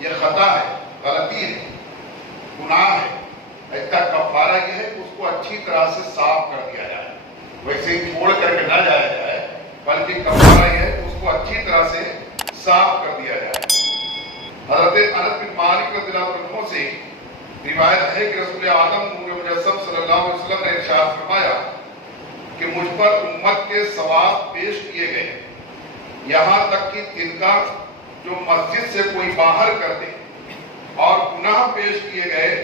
یہ خطا ہے، غلطی ہے، گناہ ہے، اس کا کفارہ یہ ہے کہ اس کو اچھی طرح سے صاف کر دیا جائے، ویسے ہی چھوڑ کر کے نہ جایا جائے، بلکہ کفارہ یہ ہے کہ اس کو اچھی طرح سے صاف کر دیا جائے۔ حضرت انس بن مالک رضی اللہ عنہ سے روایت ہے کہ رسول اعظم نور مجسم صلی اللہ علیہ وسلم نے ارشاد فرمایا کہ مجھ پر امت کے ثواب پیش کیے گئے، یہاں تک کہ تنکا جو مسجد سے کوئی باہر کر دے، اور گناہ پیش کیے گئے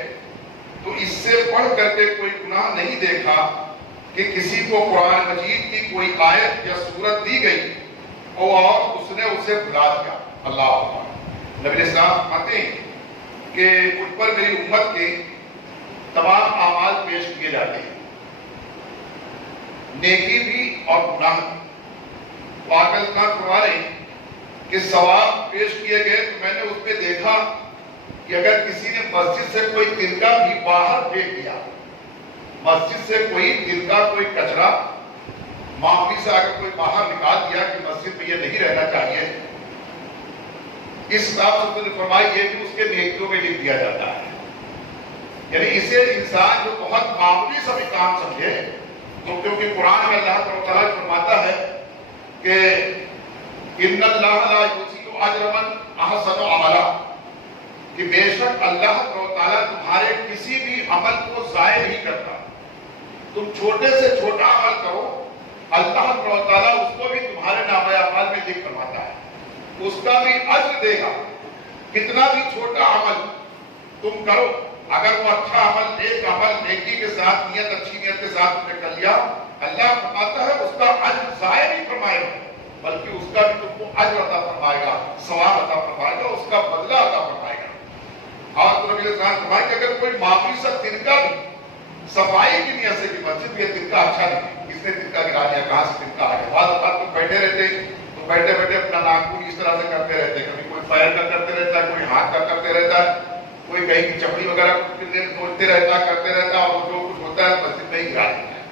تو اس سے پڑھ کر کے کوئی گناہ نہیں دیکھا کہ کسی کو قرآن مجید کی کوئی آیت یا سورت دی گئی اور اس نے اسے بھلا دیا۔ اللہ اکبر۔ نبی اسلام فرماتے ہیں کہ مجھ پر میری امت کے تمام اعمال پیش کیے جاتے ہیں، نیکی بھی اور گناہ بھی۔ پاک فرما رہے ہیں کہ ثواب پیش کیے گئے تو میں نے اس میں دیکھا کہ اگر کسی نے مسجد سے کوئی تنکا بھی باہر پھینک دیا، مسجد سے کوئی تنکا، کوئی کچرا معافی سے اگر کوئی باہر نکال دیا کہ مسجد میں یہ نہیں رہنا چاہیے، اس حساب سے فرمائی یہ کہ اس کے نیکیوں میں لکھ دیا جاتا ہے۔ یعنی اسے انسان جو بہت معمولی سا بھی کام سمجھے، تو کیونکہ قرآن میں اللہ تعالیٰ فرماتا ہے کہ ان اللہ لا یضیع اجر من احسن عملا، کہ بے شک اللہ تعالیٰ تمہارے کسی بھی عمل کو ضائع نہیں کرتا۔ تم چھوٹے سے چھوٹا عمل کرو، اللہ تعالیٰ اس کو بھی تمہارے نامہ اعمال میں لکھ کرواتا ہے، اس کا بھی اجر دے گا۔ کتنا بھی چھوٹا عمل تم کرو، اگر وہ اچھا عمل، نیک عمل، نیکی کے ساتھ، نیت، اچھی نیت کے ساتھ تم نے کر لیا، اللہ فرماتا ہے اس کا اجر ضائع نہیں فرمائے گا، بلکہ اس کا بھی تم کو اجر عطا فرمائے گا، ثواب عطا فرمائے گا، اس کا بدلہ عطا فرمائے گا۔ اور نبی علیہ السلام فرمایا کہ اگر کوئی معافی سے تنکا بھی، صفائی کی نیت سے بھی مسجد میں تنکا اچھا نہیں، اس نے تنکا گرا دیا، کہاں سے تنکا آ گیا؟ بعض اوقات تم بیٹھے رہتے تو بیٹھے بیٹھے اپنا ناخن اس طرح سے کرتے رہتے، کبھی کوئی پیر کا کرتے رہتا ہے، کوئی ہاتھ کا کرتے رہتا ہے، کوئی کہیں کی چپڑی وغیرہ توڑتے رہتا ہے، کرتے رہتا ہے، اور جو کچھ ہوتا ہے مسجد میں ہی گرا دیتا ہے۔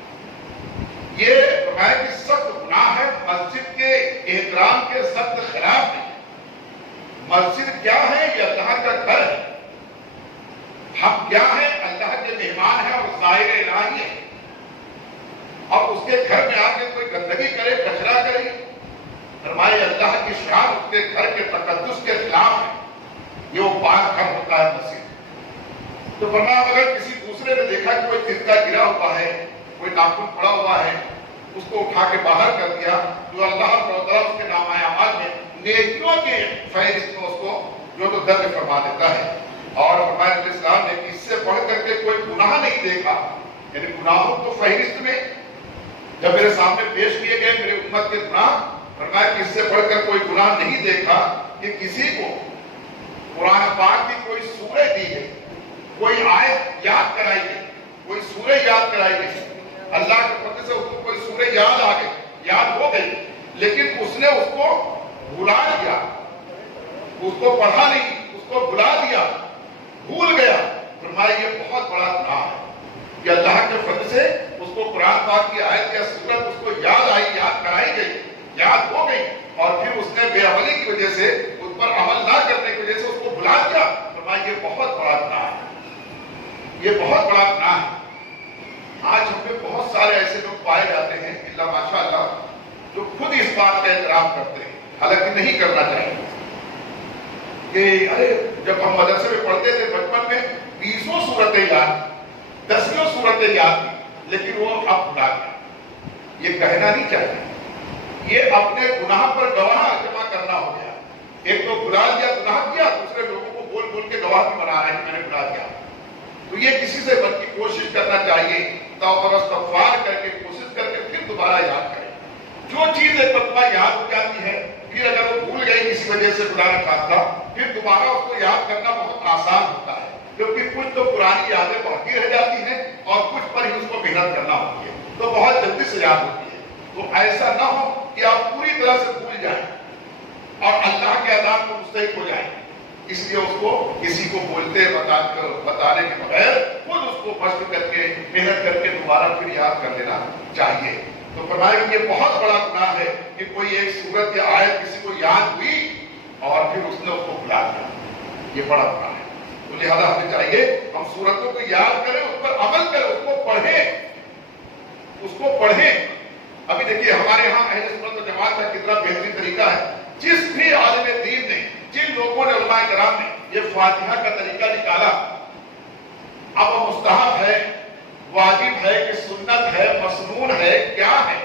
یہ فرمایا کہ سخت گناہ ہے، مسجد کے احترام کے سخت خلاف ہے۔ مسجد کیا ہے؟ یہ اللہ کا گھر ہے۔ ہم کیا ہیں؟ اللہ کے مہمان ہیں اور ظاہر الہی ہے، اور اس کے گھر میں آ کے کوئی گندگی کرے، کچرا کرے، فرمائے اللہ کی شان اس کے گھر کے تقدس کے خلاف ہے۔ یہ وہ پاک گھر ہوتا ہے مسجد۔ تو فرمایا اگر کسی دوسرے نے دیکھا کہ کوئی تنکا گرا ہوا ہے، کوئی ناخن پڑا ہوا ہے، اس کو اٹھا کے باہر کر دیا، جو اللہ تعالیٰ اس کے نامہ اعمال میں نیکیوں کے فہرست میں اس کو جو تو درج فرما دیتا ہے۔ اور فرمایا نبی اسلام نے کہ اس سے پڑھ کر کے کوئی گناہ نہیں دیکھا، یعنی گناہوں کو فہرست میں جب میرے سامنے پیش کیے گئے میرے امت کے گناہ، فرمایا کہ اس سے پڑھ کر کوئی گناہ نہیں دیکھا کہ کسی کو قرآن پاک کی کوئی سورہ دی گئی، کوئی آیت یاد کرائی گئی، کوئی سورہ یاد کرائی گئی، اللہ کے فضل سے اس کو کوئی سورہ یاد آ گئی، یاد ہو گئی، لیکن اس نے اس کو بھلا دیا، اس کو پڑھا نہیں، اس کو بھلا دیا، بھول گیا، فرمایا یہ بہت بڑا گناہ ہے کہ اللہ کے فضل سے اس کو قرآن پاک کی آیت یا سورت اس کو یاد آئی، یاد کرائی گئی، یاد ہو گئی، اور پھر اس نے بے عملی کی وجہ سے، اس پر عمل نہ کرنے کی وجہ سے اس کو بھلا دیا، فرمایا یہ بہت بڑا گناہ ہے، یہ بہت بڑا گناہ ہے۔ آج ہم میں بہت سارے ایسے لوگ پائے جاتے ہیں اللہ ماشاءاللہ جو خود اس بات کا اعتراف کرتے ہیں، حالانکہ نہیں کرنا چاہیے، کہ ارے جب ہم مدرسے میں پڑھتے تھے بچپن میں 20 سورتیں یاد، 10 سورتیں یاد تھی، لیکن وہ اب بھلا گیا۔ یہ کہنا نہیں چاہیے، یہ اپنے گناہ پر گواہ جمع کرنا ہو گیا۔ ایک تو بھلا دیا، گناہ کیا، دوسرے لوگوں کو بول بول کے گواہ بھی بنا رہا ہے کہ میں نے بھلا دیا۔ تو یہ کسی سے بلکہ کوشش کرنا چاہیے، توبہ استغفار کر کے کوشش کر کے پھر دوبارہ یاد کریں۔ جو چیز ایک مرتبہ یاد ہو جاتی ہے، پھر اگر وہ بھول گئی کسی وجہ سے خدا نہ خواستہ، پھر دوبارہ اس کو یاد کرنا بہت آسان ہوتا ہے، کیونکہ کچھ تو پرانی یادیں باقی رہ جاتی ہیں اور کچھ پر ہی اس کو محنت کرنا ہوتی ہے، تو بہت جلدی سے یاد ہوتی ہے۔ تو ایسا نہ ہو کہ آپ پوری طرح سے بھول جائیں اور اللہ کے عذاب کو مستحق ہو جائیں، اس لیے اس کو کسی کو بولتے بتانے کے بغیر خود اس کو مشق کر کے محنت کر کے دوبارہ پھر یاد کر لینا چاہیے۔ تو فرمایا کہ یہ بہت بڑا گناہ ہے کہ کوئی ایک سورت یا آیت کسی کو یاد ہوئی اور پھر اس نے اس کو بھلا دیا۔ یہ بڑا گناہ ہے. تو لہذا ہمیں چاہیے ہم سورتوں کو یاد کریں, اس پر عمل کریں, اس کو پڑھیں. ابھی دیکھیے ہمارے ہاں اہل سنت و جماعت کا کتنا بہترین طریقہ ہے. جس بھی عالم دین نے, جن لوگوں نے, علماء کرام نے یہ فاتحہ کا طریقہ نکالا, اب وہ مستحب ہے, واجب ہے کہ سنت ہے, مسنون ہے, کیا ہے,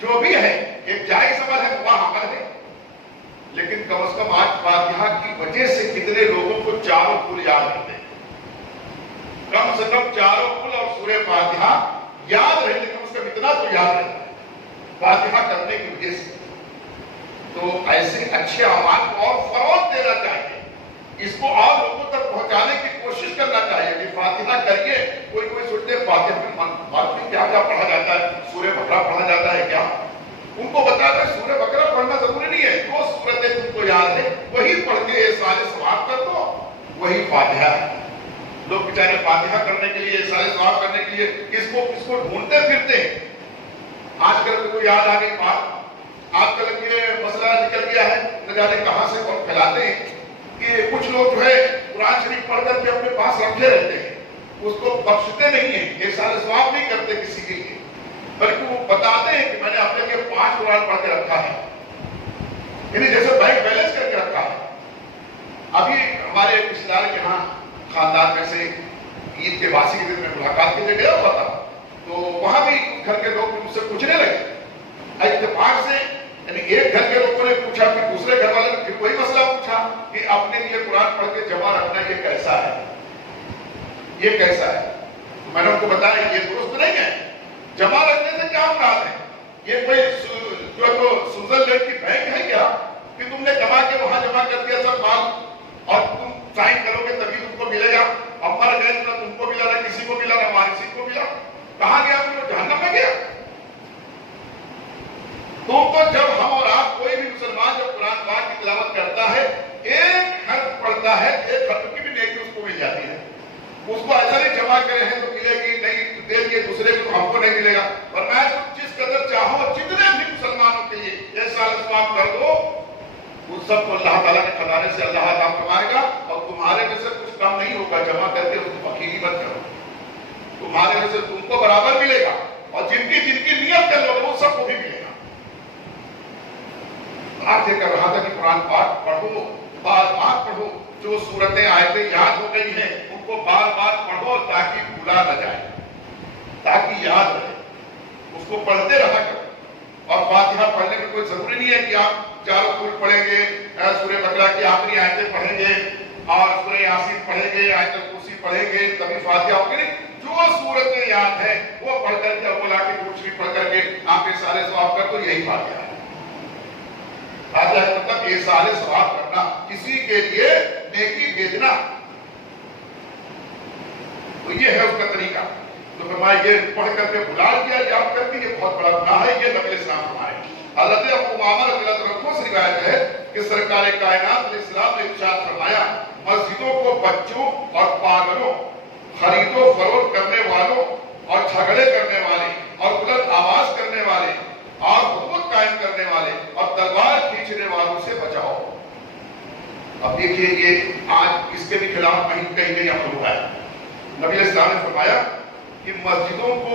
جو بھی ہے ایک جائز عمل ہے, مباح عمل ہے, لیکن کم از کم آج فاتحہ کی وجہ سے کتنے لوگوں کو چاروں کل یاد رہتے ہیں. کم سے کم چاروں کل اور سورہ فاتحہ یاد رہتے, کم سے کم اتنا تو یاد رہتا ہے فاتحہ کرنے کی وجہ سے. تو ایسے اچھے اعمال کو اور فروغ دینا چاہیے, اس کو اور لوگوں تک پہنچانے کی کوشش کرنا چاہیے کہ فاتحہ کریے. کوئی سوچتے ہیں فاتحہ میں کیا کیا پڑھا جاتا ہے, سورہ بقرہ پڑھا جاتا ہے کیا؟ ان کو بتاتا ہے سورہ بقرہ پڑھنا ضروری نہیں ہے, جو سورتیں تم کو یاد ہے وہی پڑھ کے سارے ثواب کر دو, وہی فاتحہ ہے. لوگ بیچارے فاتحہ کرنے کے لیے, سارے ثواب کرنے کے لیے کس کو ڈھونڈتے پھرتے ہیں. آج کل کو یاد آ گئی بات, آج کل یہ مسئلہ نکل گیا ہے, نہ جانے کہاں سے اور پھیلاتے ہیں کہ کچھ لوگ جو ہے قرآن شریف پڑھ کر کے اپنے پاس رکھے رہتے ہیں, اس کو بخشتے نہیں ہیں, یہ سارے ثواب نہیں کرتے کسی کے لیے, بلکہ وہ بتاتے ہیں کہ میں نے اپنے لیے 5 قرآن پڑھ کے رکھا ہے, یعنی جیسے بینک بیلنس کر کے رکھا ہے. ابھی ہمارے رشتے دار کے ہاں خاندان میں سے عید کے واسی کے دن میں ملاقات کے لیے گیا ہوا تھا, تو وہاں بھی گھر کے لوگ مجھ سے پوچھنے لگے اتفاق سے, یعنی ایک گھر کے لوگوں نے پوچھا, پھر دوسرے گھر والے نے پھر وہی مسئلہ پوچھا کہ اپنے لیے قرآن پڑھ کے جمع رکھنا یہ کیسا ہے, یہ کیسا ہے. تو میں نے ان کو بتایا یہ درست نہیں ہے. جمع رکھنے سے کیا مراد ہے؟ یہ کوئی جو سوئٹزرلینڈ کی بینک ہے کیا کہ تم نے جمع کے وہاں جمع کر دیا سب مال اور تم سائن کرو گے تبھی تم کو ملے گا؟ اب مر گئے نہ تم کو ملا, نہ کسی کو ملا, نہ وارثی کو ملا, کہاں گیا تم؟ جہنم میں گیا. تو جب ہم اور آپ, کوئی بھی مسلمان جب قرآن پاک کی تلاوت کرتا ہے, ایک حرف پڑھتا ہے, ایک حرف کی بھی نیکی اس کو مل جاتی ہے. اس کو ایسا نہیں جمع کرے ہیں تو ملے گی نہیں, دے دیے دوسرے کو تو ہم کو نہیں ملے گا. اور میں جس قدر چاہو جتنے بھی مسلمانوں کے لیے یہ سال ثواب کر دو, ان سب کو اللہ تعالیٰ کے خزانے سے اللہ عطا فرمائے گا, اور تمہارے میں سے کچھ کم نہیں ہوگا. جمع کر کے اس کو فقیری مت کرو, تمہارے میں سے تم کو برابر ملے گا, اور جن کی نیت کر لو وہ سب کو بھی ملے گا. آج یہ کر رہا تھا کہ قرآن پاک پڑھو, بار بار پڑھو, جو سورتیں آیتیں یاد ہو گئی ہیں ان کو بار بار پڑھو تاکہ بھولا نہ جائے, تاکہ یاد رہے, اس کو پڑھتے رہا کرو. اور فاتحہ پڑھنے میں کوئی ضروری نہیں ہے کہ آپ چاروں کل پڑھیں گے, سورہ بقرہ کی آخری آیتیں پڑھیں گے اور سورہ یاسین پڑھیں گے, آیت الکرسی پڑھیں گے تبھی فاتحہ ہوگی. جو سورتیں یاد ہے وہ پڑھ کر کے, اولا کے کچھ بھی پڑھ کر کے آپ کے سارے ثواب کر دو, یہی فاتحہ ہے. مطلب یہ سارے ثواب کرنا, کسی کے لیے نیکی بھیجنا, تو یہ ہے اس کا طریقہ. تو فرمایا یہ پڑھ کر کے بھلا دیا یاد کر کے یہ بہت بڑا گناہ ہے. یہ نبی اسلام فرمائے. حضرت ابو امامہ رضی اللہ عنہ سے روایت ہے کہ سرکار کائنات علیہ السلام نے ارشاد فرمایا, مسجدوں کو بچوں اور پاگلوں, خرید و فروخت کرنے والوں اور جھگڑے کرنے والے اور بلند آواز کرنے والے اور حکومت قائم کرنے والے اور تلوار کھینچنے والوں سے بچاؤ. اب دیکھیے یہ آج اس کے بھی خلاف کہیں عمل ہوا ہے. نبی علیہ السلام نے فرمایا کہ مسجدوں کو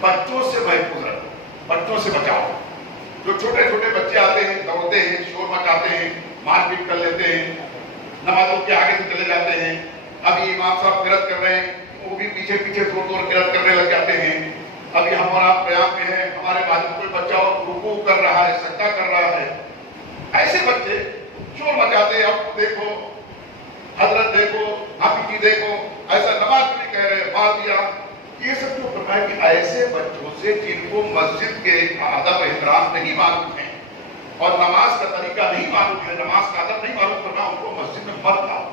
بچوں سے محفوظ رکھو, بچوں سے بچاؤ. جو چھوٹے چھوٹے بچے آتے ہیں, دوڑتے ہیں, شور مچاتے ہیں, مار پیٹ کر لیتے ہیں, نمازوں کے آگے سے چلے جاتے ہیں. ابھی امام صاحب قرات کر رہے ہیں, وہ بھی پیچھے پیچھے زور زور قرات کرنے لگ جاتے ہیں. ابھی ہم اور آپ قیام میں ہیں, ہمارے بعد کوئی بچہ اور رکوع کر رہا ہے, سجدہ کر رہا ہے, ایسے بچے شور مچاتے ہیں. اب دیکھو حضرت, دیکھو آپ کی, دیکھو ایسا نماز نہیں کہہ رہے, مار دیا. یہ سب جو فرمایا کہ ایسے بچوں سے جن کو مسجد کے ادب احترام نہیں معلوم ہے اور نماز کا طریقہ نہیں معلوم ہے, نماز کا ادب نہیں معلوم کرنا, ان کو مسجد میں مت لاؤ,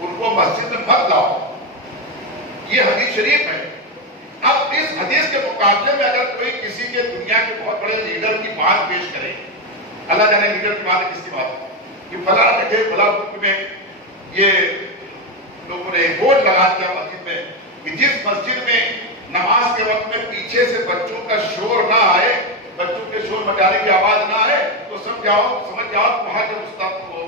ان کو مسجد میں مت لاؤ. یہ حدیث شریف ہے. اب اس حدیث کے مقابلے میں اگر کوئی کسی کے دنیا کے بہت بڑے لیڈر کی بات پیش کرے, اللہ جانے لیڈر کی بات ہے, کس کی بات ہے, کہ فلاں جگہ فلاں ملک میں یہ لوگوں نے بورڈ لگا دیا مسجد میں کہ جس مسجد میں نماز کے وقت میں پیچھے سے بچوں کا شور نہ آئے, بچوں کے شور مچانے کی آواز نہ آئے, تو سمجھ جاؤ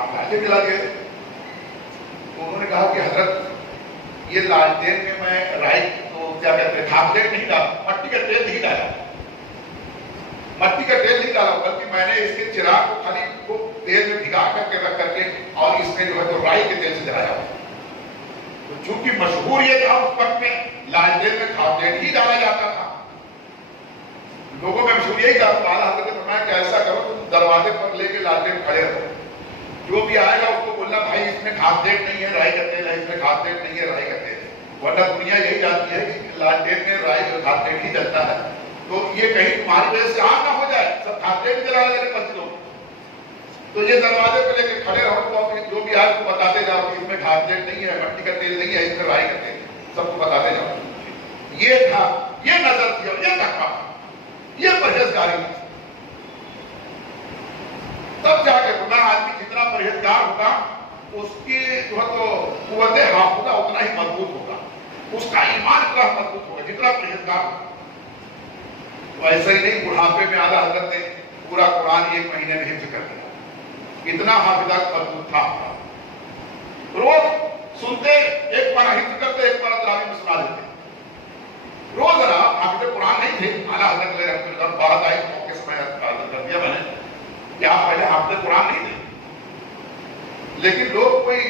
آپ لالٹین جلا دیے. تو انہوں نے کہا کہ حضرت یہ لالٹین میں رائی تو کیا کہتے ہیں کھاپلیٹ نہیں ڈالا, مٹی کا تیل نہیں ڈالا, مٹی کا تیل نہیں ڈالا, بلکہ میں نے اس کے چراغ کو خالی کو تیل میں بھگا کر کے رکھ کر کے اور اس میں جو ہے تو رائی کے تیل سے جلایا. چونکہ مشہور یہ تھا اس وقت میں لالٹین میں کھاپلیٹ ہی ڈالا جاتا تھا, لوگوں میں مشہور یہی تھا. اعلیٰ حضرت نے فرمایا کہ ایسا کرو تم دروازے پر لے کے لالٹین کھڑے رہو, جو بھی آئے گا اس کو بولنا بھائی اس میں کھاپلیٹ نہیں ہے رائی کا تیل ہے, اس میں کھاپلیٹ نہیں ہے رائی کا تیل ہے. ورنہ دنیا یہی جانتی ہے کہ لالٹین میں رائی اور کھاپلیٹ ہی جلتا ہے, تو یہ کہیں تمہاری وجہ سے آگ نہ ہو جائے, سب کھاپلیٹ جلا لے مسجدوں. تو یہ دروازے پہ لے کے کھڑے رہو تو جو بھی آج کو بتاتے جاؤ کہ اس میں کھاپلیٹ نہیں ہے, مٹی کا تیل نہیں ہے, اس میں رائی کا تیل, سب کو بتاتے جاؤ. یہ تھا, یہ نظر تھی, اور یہ تقویٰ, یہ پرہیزگاری تھی. تب جا کے گناہ آدمی جتنا پرہیزگار ہوگا اس کی جو ہے تو قوت حافظہ اتنا ہی مضبوط ہوگا, اس کا ایمان اتنا مضبوط ہوگا جتنا پرہیزگار ہوگا. تو ایسا ہی نہیں, بڑھاپے میں اعلیٰ حضرت نے پورا قرآن 1 مہینے میں حفظ کر دیا, اتنا حافظہ مضبوط تھا. روز سنتے, ایک بار حفظ کرتے, ایک بار تراویح میں سنا دیتے. روزانہ حافظ قرآن نہیں تھے. اعلیٰ حضرت نے رحمۃ اللہ بات آئی موقع سے میں عرض کر دیا میں نے کہ آپ پہلے حافظ قرآن نہیں تھے, لیکن لوگ کوئی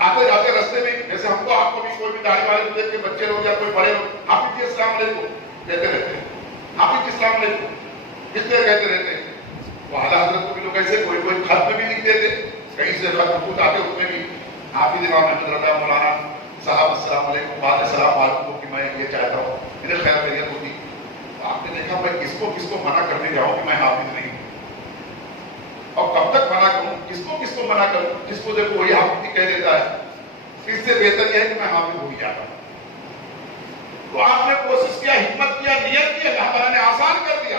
آتے جاتے رستے میں, جیسے ہم کو آپ کو بھی کوئی بھی داڑھی والے دیکھ کے بچے لوگ یا کوئی بڑے لوگ حافظ جی السلام علیکم کہتے رہتے ہیں, حافظ جی السلام علیکم کس طرح کہتے رہتے ہیں. تو اعلیٰ حضرت کو بھی لوگ ایسے کوئی کوئی خط میں بھی لکھ دیتے, کہیں سے خط خود آتے اس میں بھی حافظ امام احمد رضا مولانا صاحب السلام علیکم, بعد السلام علیکم کہ میں یہ چاہتا ہوں میرے خیر خیریت ہوتی. آپ نے دیکھا میں کس کو منع کرنے جاؤں کہ میں حافظ نہیں ہوں, اور کب تک منع کروں, کس کو منع کروں, جس کو دیکھو وہی حافظ ہی کہہ دیتا ہے. اس سے بہتر یہ ہے کہ میں حافظ ہو ہی جاتا ہوں. تو آپ نے کوشش کیا, ہمت کیا, نیت کی, اللہ تعالیٰ نے آسان کر دیا,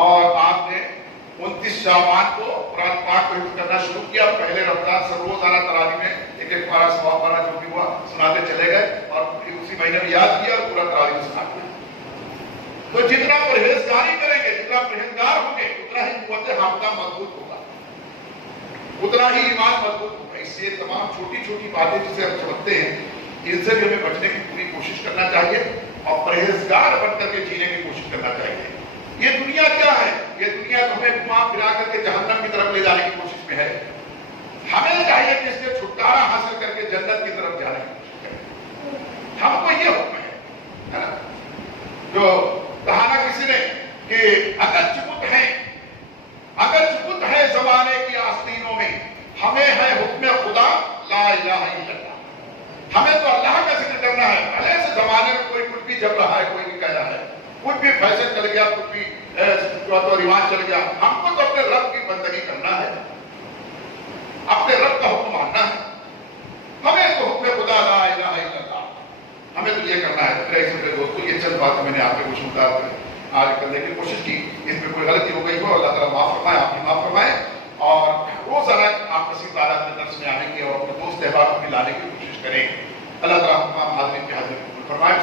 اور آپ نے 29 شعبان کو قرآن پاک کو حفظ کرنا شروع کیا. پہلے رمضان سے روزانہ تراویح میں ایک ایک پارہ سوا پارہ جو بھی ہوا سناتے چلے گئے, اور اسی مہینے میں یاد کیا اور پورا تراویح میں سنا دیا. تو جتنا پرہیزگاری کریں گے, جتنا پرہیزگار ہوں گے, اتنا ہی قوت حافظہ مضبوط ہوگا, اتنا ہی ایمان مضبوط ہوگا. اس سے تمام چھوٹی چھوٹی باتیں جسے ہم سمجھتے ہیں, ان سے بھی ہمیں بچنے کی پوری کوشش کرنا چاہیے, اور پرہیزگار بن کر کے جینے کی کوشش کرنا چاہیے. یہ دنیا کیا ہے, یہ دنیا تو ہمیں گھما پھرا کر کے جہنم کی طرف لے جانے کی کوشش میں ہے. ہمیں چاہیے کہ اس سے چھٹکارا حاصل کر کے جنت کی طرف جانے کی کوشش کریں. ہم کو یہ حکم ہے نا, جو کہا نا کسی نے کہ اگر چبت ہے زمانے کی آستینوں میں, ہمیں ہے حکم خدا لا الہ الا اللہ. ہمیں تو اللہ کا ذکر کرنا ہے, بھلے سے زمانے میں کوئی کچھ بھی جب رہا ہے, کوئی بھی کہہ رہا ہے, کچھ بھی فیشن چل گیا, کچھ بھی تو رواج چل گیا, ہم کو تو اپنے رب کی بندگی کرنا ہے, اپنے رب کا حکم ماننا ہے. ہمیں تو حکم خدا لا الہ الا اللہ, ہمیں تو یہ کرنا ہے. میرے دوستو, یہ چند باتیں میں نے آپ کے کچھ مطابق آج کرنے کی کوشش کی. اس میں کوئی غلطی ہو گئی ہو, اللہ تعالیٰ معاف فرمائے, آپ بھی معاف فرمائے. اور روزانہ آپ نصیب تعداد میں درس میں آنے کی اور اپنے دوست احباب کو بھی لانے کی کوشش کریں. اللہ تعالیٰ تمام حاضرین کی حاضری قبول فرمائے.